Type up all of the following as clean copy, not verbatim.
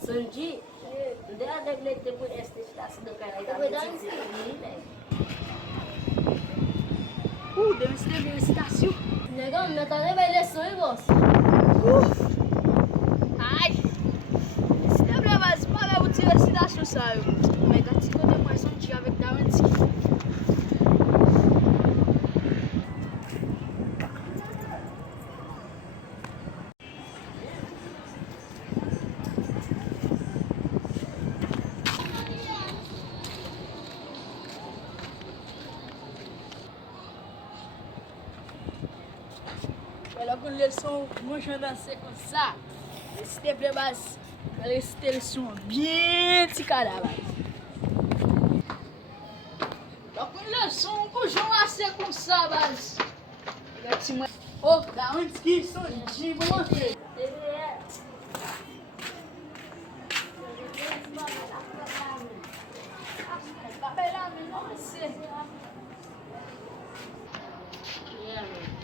Sanji, de ada bilete pun ST do cara da Deve escrever estação. Negão, meu tá nem vai eleição, hein, moço? Ai! Se lembra mais, para o tiro estação saiu. Mas tá se conta mais um dia avec da antes. Logo leçon, moi je danser comme ça. S'il te plaît, base. Allez, c'était leçon bien petit caraba. Logo leçon, que je danser comme ça, base. Oh, da onde que são de você?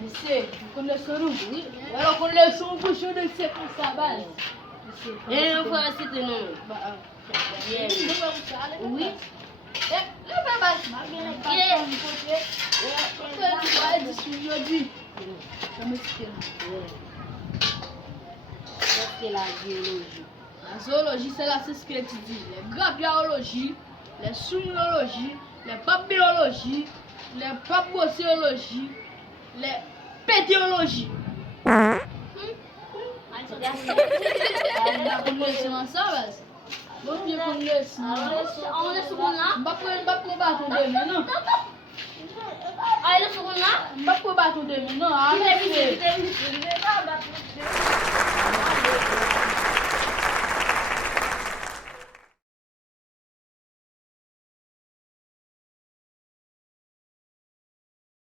Monsieur, conheço não? Ela conhece puxão de ser com sabão. Eu não faço isso não. Oui. Leva mais. Vai desfile. Chama esse termo. C'est la biologie. La zoologie, c'est la ce que tu dis. Les grabiologie, les sumnologie, les papillologie, les papocéologie, les pédiologie. On conhece ensemble? Vamos ver conhece. Aonde é o segundo lá? Não bato de mim, não. Aí no segundo lá? Não bato de mim, não. Ah, Tem